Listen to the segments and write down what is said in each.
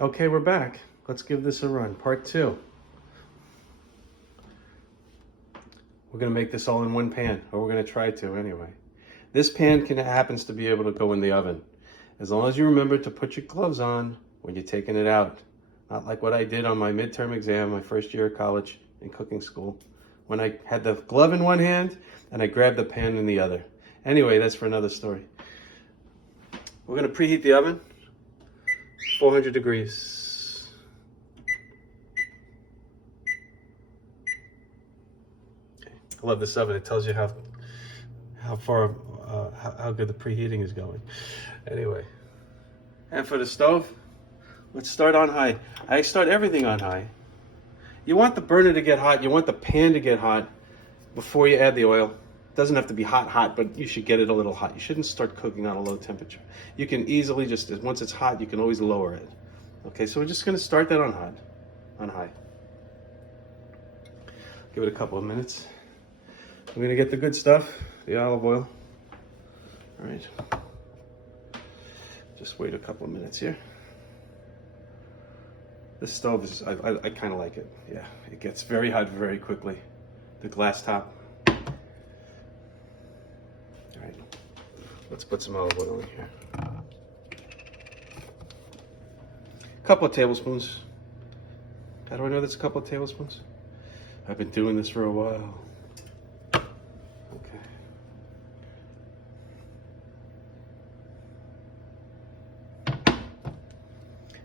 Okay, we're back. Let's give this a run. Part 2. We're going to make this all in one pan, or we're going to try to anyway. This pan happens to be able to go in the oven, as long as you remember to put your gloves on when you're taking it out. Not like what I did on my midterm exam, my first year of college in cooking school, when I had the glove in one hand and I grabbed the pan in the other. Anyway, that's for another story. We're going to preheat the oven, 400 degrees. Okay. I love this oven. It tells you how good the preheating is going. Anyway, and for the stove, let's start on high. I start everything on high. You want the burner to get hot. You want the pan to get hot before you add the oil. It doesn't have to be hot, but you should get it a little hot. You shouldn't start cooking on a low temperature. You can easily just, once it's hot, you can always lower it. Okay, so we're just going to start that on high. Give it a couple of minutes. We're going to get the good stuff, the olive oil. All right. Just wait a couple of minutes here. This stove is, I kind of like it. Yeah, it gets very hot very quickly. The glass top. All right, let's put some olive oil in here. A couple of tablespoons. How do I know that's a couple of tablespoons? I've been doing this for a while. Okay.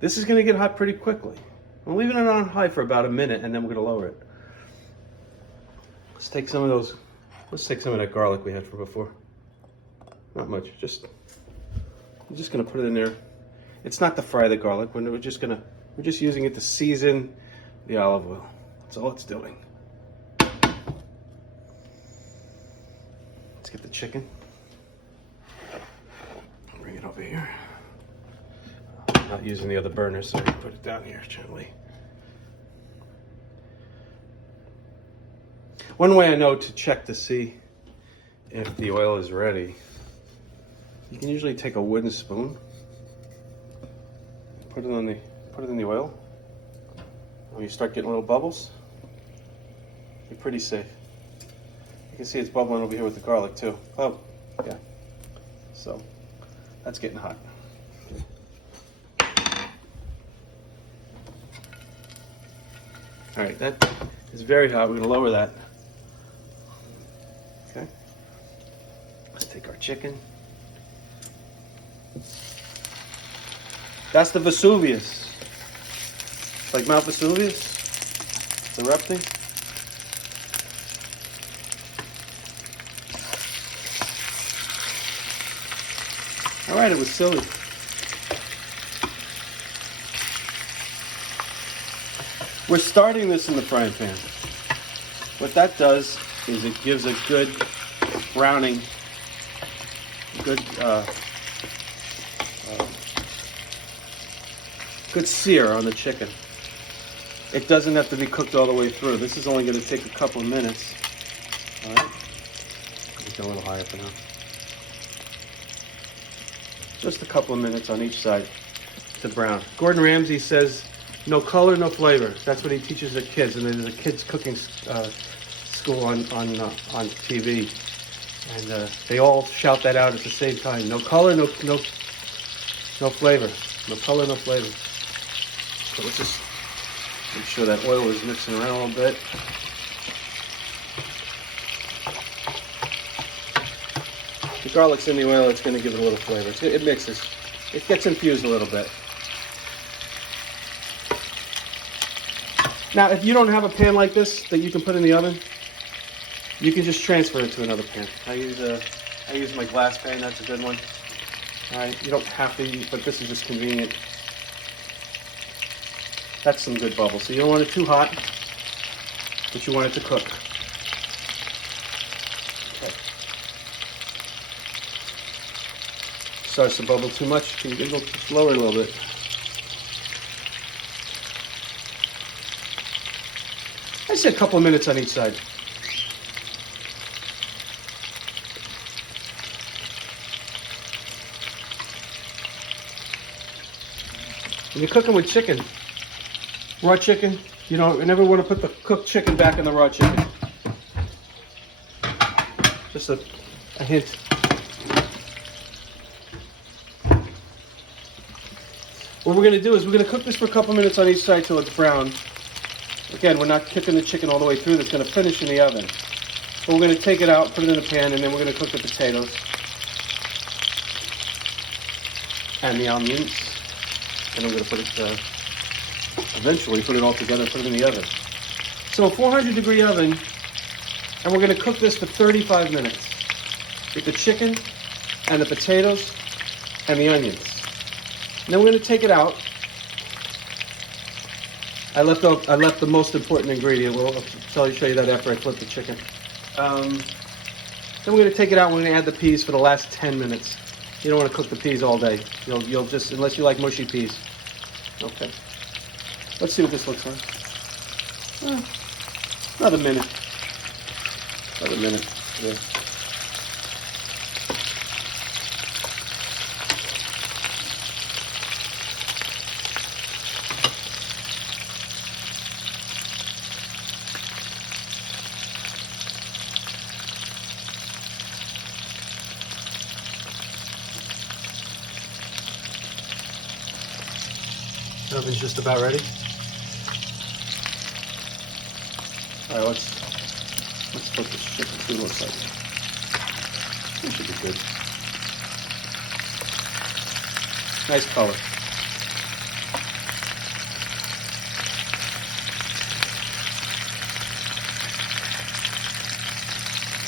This is going to get hot pretty quickly. I'm leaving it on high for about a minute, and then we're going to lower it. Let's take some of that garlic we had from before. Not much, I'm just going to put it in there. It's not to fry the garlic, we're just using it to season the olive oil. That's all it's doing. Let's get the chicken. Bring it over here. I'm not using the other burner, so I can put it down here gently. One way I know to check to see if the oil is ready, you can usually take a wooden spoon, put it in the oil. When you start getting little bubbles, you're pretty safe. You can see it's bubbling over here with the garlic too. Oh, yeah. So that's getting hot. All right, that is very hot. We're going to lower that. Okay. Let's take our chicken. That's the Vesuvius. It's like Mount Vesuvius. It's erupting. All right, it was silly. We're starting this in the frying pan. What that does is it gives a good browning, good sear on the chicken. It doesn't have to be cooked all the way through. This is only going to take a couple of minutes. All right, let's go a little higher for now. Just a couple of minutes on each side to brown. Gordon Ramsay says, no color, no flavor. That's what he teaches the kids, and there's a kids cooking school on TV, and they all shout that out at the same time. No color, no flavor. No color, no flavor. So let's just make sure that oil is mixing around a little bit. The garlic's in the oil. It's going to give it a little flavor. It mixes. It gets infused a little bit. Now, if you don't have a pan like this that you can put in the oven, you can just transfer it to another pan. I use my glass pan. That's a good one. All right, you don't have to, but this is just convenient. That's some good bubbles. So you don't want it too hot, but you want it to cook. Okay. Starts to bubble too much, you can go lower it a little bit. I say a couple of minutes on each side. When you're cooking with chicken, raw chicken, you never want to put the cooked chicken back in the raw chicken. Just a hint. What we're going to do is we're going to cook this for a couple minutes on each side till it's brown. Again, we're not cooking the chicken all the way through. That's going to finish in the oven. But we're going to take it out, put it in a pan, and then we're going to cook the potatoes and the onions. And I'm going to put it, eventually put it all together and put it in the oven. So 400-degree oven, and we're going to cook this for 35 minutes with the chicken and the potatoes and the onions. And then we're going to take it out. I left the most important ingredient. I'll show you that after I flip the chicken. Then we're going to take it out and we're going to add the peas for the last 10 minutes. You don't want to cook the peas all day. You'll just, unless you like mushy peas. Okay. Let's see what this looks like. Another minute. Another minute. Yeah. The oven's just about ready. All right, let's put this chicken through. Looks like it should be good. Nice color.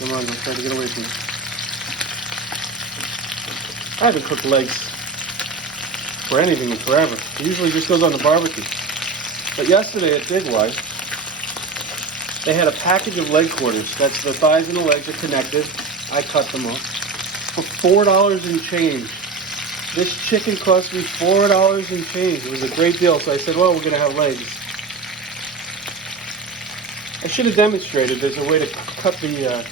Come on, let's try to get away from it. I haven't cooked legs for anything in forever. It usually just goes on the barbecue. But yesterday at Big Y, they had a package of leg quarters. That's the thighs and the legs are connected. I cut them up for $4 and change. This chicken cost me $4 and change. It was a great deal. So I said, well, we're going to have legs. I should have demonstrated there's a way to cut the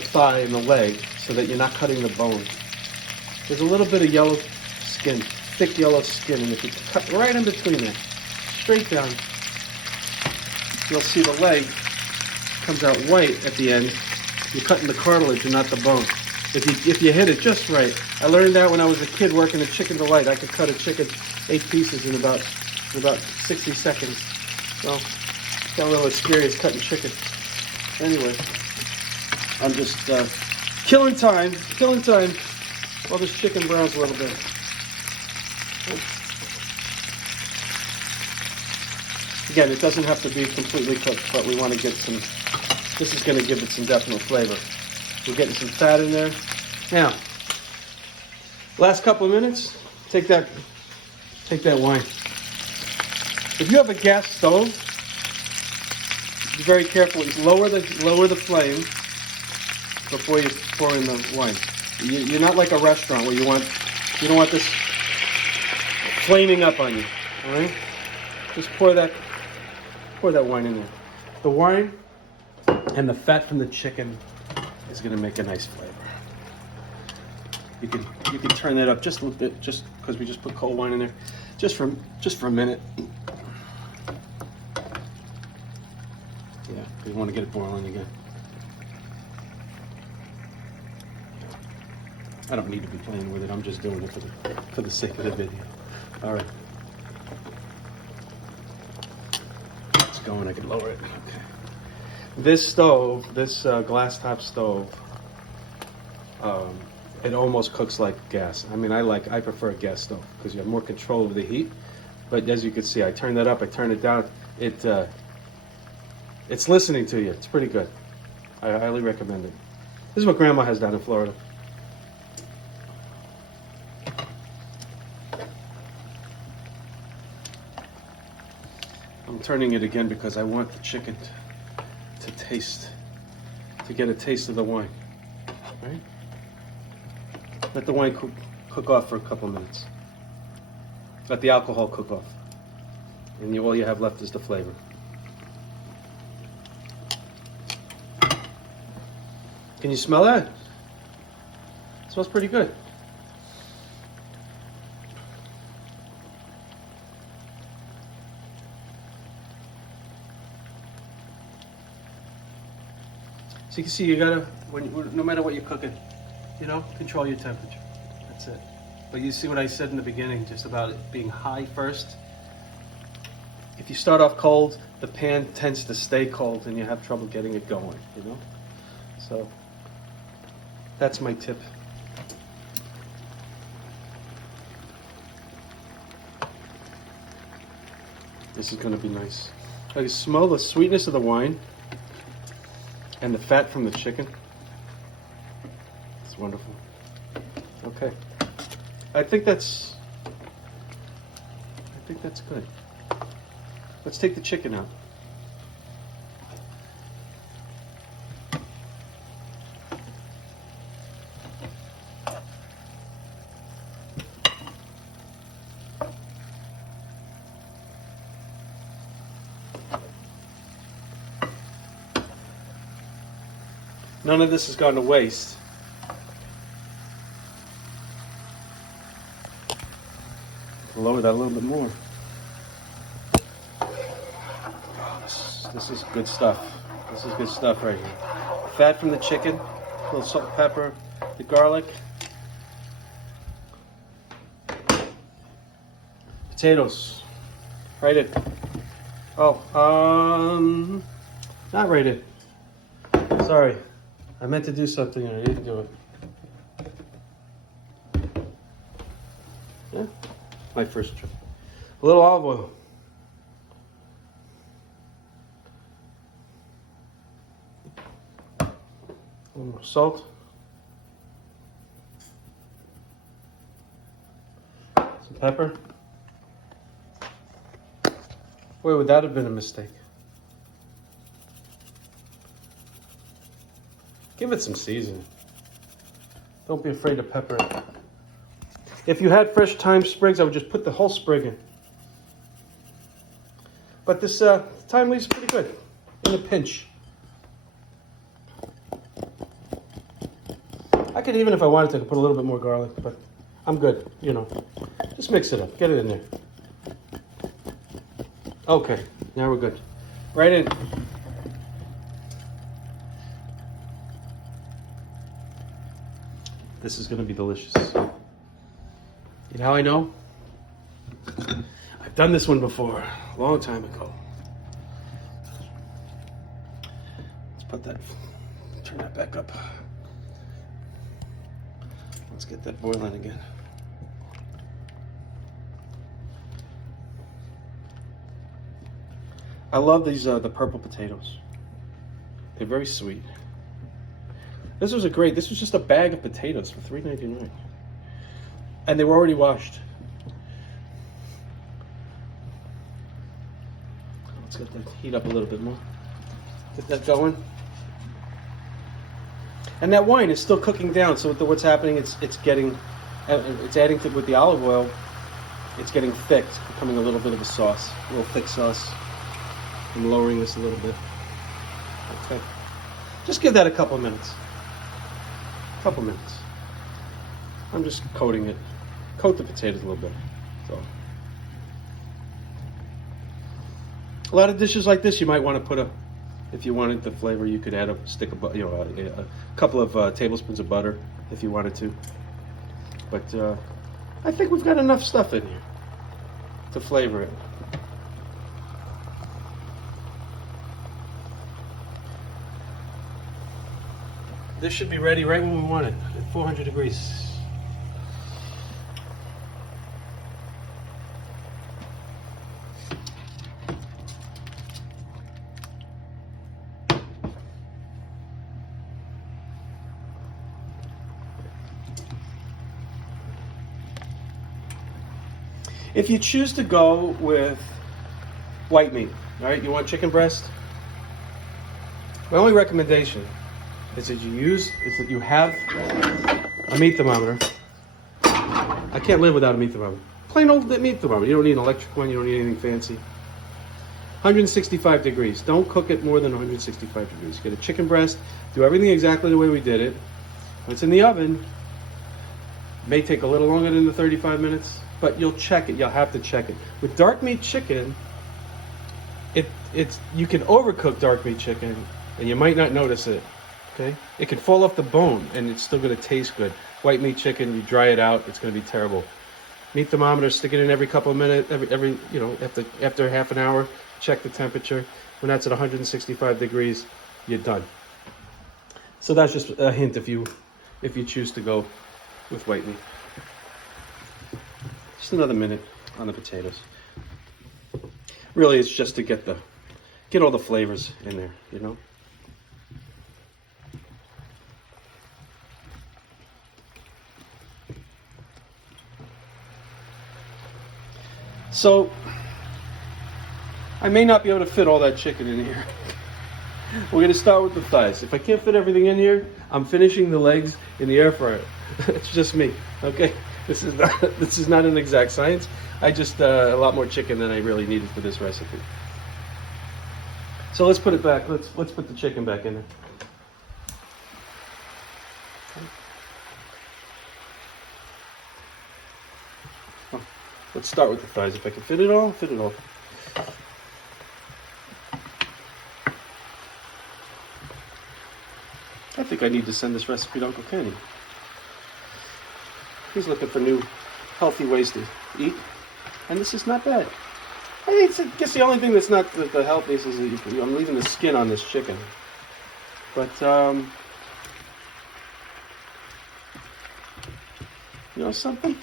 thigh and the leg so that you're not cutting the bone. There's a little bit of yellow skin, thick yellow skin, and if you cut right in between there, straight down, you'll see the leg comes out white at the end. You're cutting the cartilage and not the bone. If you hit it just right. I learned that when I was a kid working at Chicken Delight. I could cut a chicken 8 pieces in about 60 seconds. Well, got a little experience cutting chicken. Anyway, I'm just killing time while this chicken browns a little bit. Again, it doesn't have to be completely cooked, but we want to get some, this is going to give it some definite flavor. We're getting some fat in there. Now, last couple of minutes, take that wine. If you have a gas stove, be very careful. Lower the flame before you pour in the wine. You're not like a restaurant where you don't want this flaming up on you. All right, just pour that wine in there. The wine and the fat from the chicken is going to make a nice flavor. You can turn that up just a little bit, just because we just put cold wine in there, just for a minute. Yeah, we want to get it boiling again. I don't need to be playing with it. I'm just doing it for the sake of the video. All right. It's going. I can lower it. Okay. This stove, this glass top stove, it almost cooks like gas. I mean, I prefer a gas stove because you have more control of the heat. But as you can see, I turn that up, I turn it down. It's listening to you. It's pretty good. I highly recommend it. This is what Grandma has down in Florida. I'm turning it again because I want the chicken to get a taste of the wine. Right? Let the wine cook off for a couple minutes. Let the alcohol cook off. And all you have left is the flavor. Can you smell that? It smells pretty good. you can see, you gotta, no matter what you cook it, you know, control your temperature. That's it. But you see what I said in the beginning, just about it being high first. If you start off cold, the pan tends to stay cold and you have trouble getting it going, you know? So that's my tip. This is gonna be nice. I can smell the sweetness of the wine and the fat from the chicken. It's wonderful. Okay. I think that's good. Let's take the chicken out. None of this has gone to waste. Lower that a little bit more. Oh, this is good stuff. This is good stuff right here. Fat from the chicken, a little salt, pepper, the garlic, potatoes. Rated. Oh, not rated. Sorry, I meant to do something and I didn't do it. Yeah, my first trip. A little olive oil. A little more salt. Some pepper. Boy, would that have been a mistake. Give it some seasoning. Don't be afraid to pepper it. If you had fresh thyme sprigs, I would just put the whole sprig in. But this thyme leaves pretty good in a pinch. I could even, if I wanted to, put a little bit more garlic, but I'm good, you know. Just mix it up, get it in there. Okay, now we're good. Right in. This is gonna be delicious. You know how I know? I've done this one before, a long time ago. Let's put that, turn that back up. Let's get that boiling again. I love these, the purple potatoes. They're very sweet. This was just a bag of potatoes for $3.99. And they were already washed. Let's get that heat up a little bit more. Get that going. And that wine is still cooking down, so what's happening, it's adding to, with the olive oil, it's getting thick, it's becoming a little bit of a sauce, a little thick sauce. I'm lowering this a little bit. Okay. Just give that a couple minutes. Couple minutes. I'm just coating it. Coat the potatoes a little bit. So, a lot of dishes like this, you might want to put if you wanted the flavor, you could add a stick of, a couple of tablespoons of butter if you wanted to. But I think we've got enough stuff in here to flavor it. This should be ready right when we want it, at 400 degrees. If you choose to go with white meat, all right, you want chicken breast? My only recommendation is that you have a meat thermometer. I can't live without a meat thermometer. Plain old meat thermometer. You don't need an electric one. You don't need anything fancy. 165 degrees. Don't cook it more than 165 degrees. Get a chicken breast. Do everything exactly the way we did it. When it's in the oven, it may take a little longer than the 35 minutes, but you'll check it. You'll have to check it. With dark meat chicken, you can overcook dark meat chicken, and you might not notice it, Okay? It can fall off the bone and it's still gonna taste good. White meat chicken, you dry it out, it's gonna be terrible. Meat thermometer, stick it in every couple of minutes, every you know, after half an hour, check the temperature. When that's at 165 degrees, you're done. So that's just a hint if you choose to go with white meat. Just another minute on the potatoes. Really, it's just to get all the flavors in there, you know. So I may not be able to fit all that chicken in here. We're gonna start with the thighs. If I can't fit everything in here, I'm finishing the legs in the air fryer. It's just me, okay? This is not an exact science. I just a lot more chicken than I really needed for this recipe. So let's put it back. Let's put the chicken back in there. Oh, let's start with the thighs. If I can fit it all, fit it all. I think I need to send this recipe to Uncle Kenny. He's looking for new, healthy ways to eat, and this is not bad. I guess the only thing that's not the healthiest is that I'm leaving the skin on this chicken. But, you know something?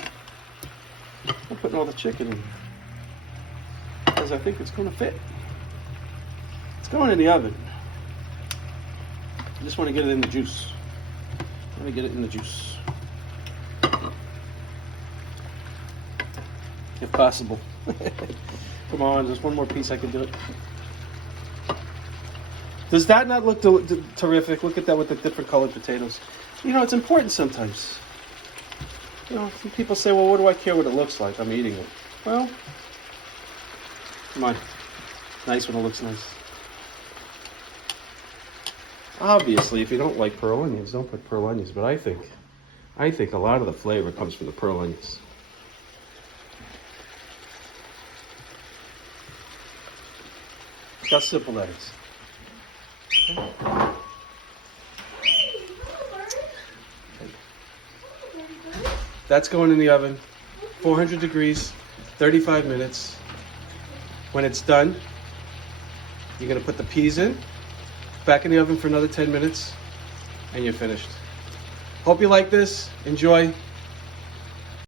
I'm putting all the chicken in because I think it's going to fit. It's going in the oven. I just want to get it in the juice. Let me get it in the juice. If possible. Come on, there's one more piece I can do it. Does that not look terrific? Look at that with the different colored potatoes. You know, it's important sometimes. You know, some people say, well, what do I care what it looks like? I'm eating it. Well, come on. Nice when it looks nice. Obviously, if you don't like pearl onions, don't put pearl onions. But I think a lot of the flavor comes from the pearl onions. Look how simple that is. Okay. That's going in the oven, 400 degrees, 35 minutes. When it's done, you're gonna put the peas in, back in the oven for another 10 minutes, and you're finished. Hope you like this. Enjoy.